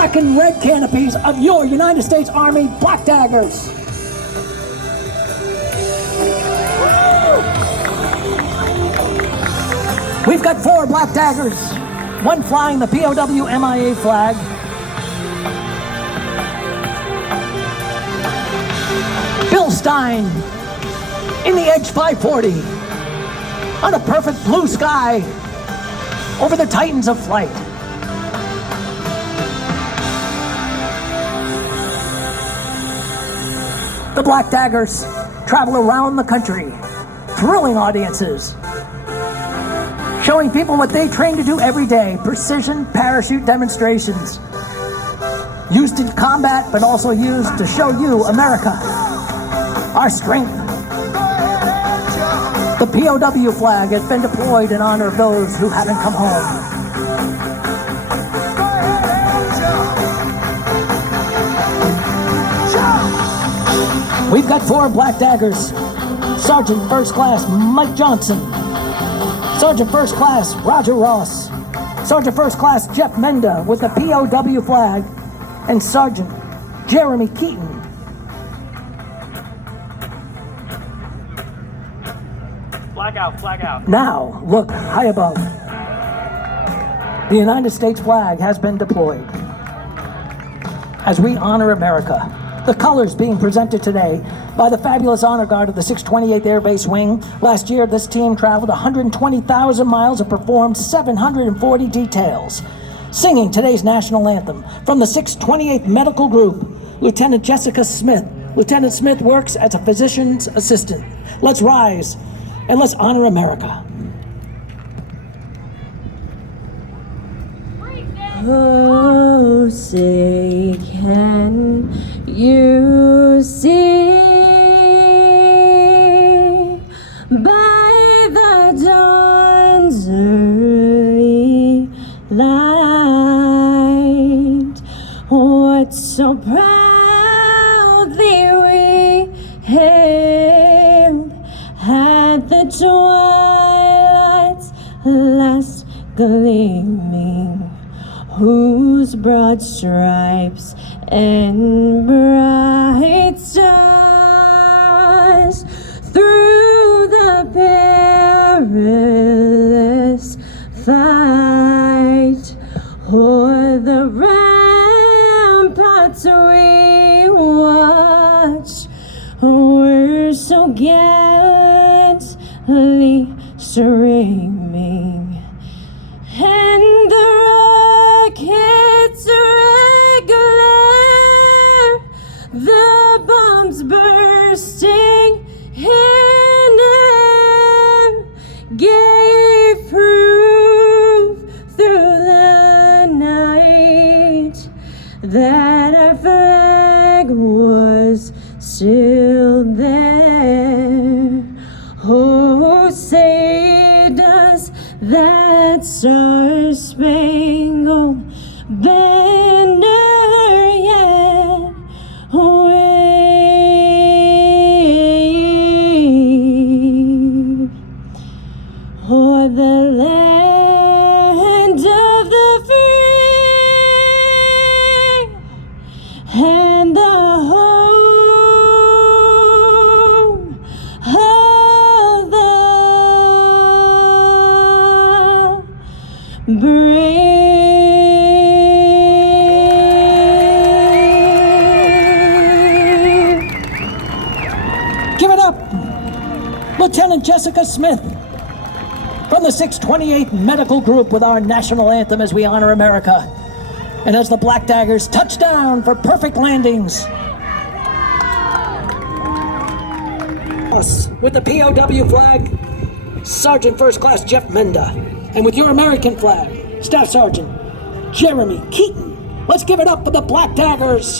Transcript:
black and red canopies of your United States Army Black Daggers. We've got 4 Black Daggers, one flying the POW MIA flag, Bill Stein in the Edge 540 on a perfect blue sky over the Titans of flight. The Black Daggers travel around the country, thrilling audiences, showing people what they train to do every day, precision parachute demonstrations, used in combat but also used to show you, America, our strength. The POW flag has been deployed in honor of those who haven't come home. We've got 4 Black Daggers. Sergeant First Class Mike Johnson, Sergeant First Class Roger Ross, Sergeant First Class Jeff Menda with the POW flag, and Sergeant Jeremy Keaton. Flag out, flag out. Now, look high above. The United States flag has been deployed as we honor America. The colors being presented today by the fabulous honor guard of the 628th Air Base Wing. Last year, this team traveled 120,000 miles and performed 740 details. Singing today's national anthem from the 628th Medical Group, Lieutenant Jessica Smith. Lieutenant Smith works as a physician's assistant. Let's rise and let's honor America. Oh, say can you see by the dawn's early light what so proudly we hailed at the twilight's last gleaming, whose broad stripes and bright stars through the perilous fight o'er the ramparts we watched were so gallantly streaming, and the rockets regular, the bombs bursting in air, gave proof through the night that our flag was still there. Oh, say does that star-spangled banner yet wave o'er the land of the free and the home of the brave. Give it up, Lieutenant Jessica Smith from the 628th Medical Group with our national anthem as we honor America. And as the Black Daggers touch down for perfect landings. With the POW flag, Sergeant First Class Jeff Menda. And with your American flag, Staff Sergeant Jeremy Keaton. Let's give it up for the Black Daggers.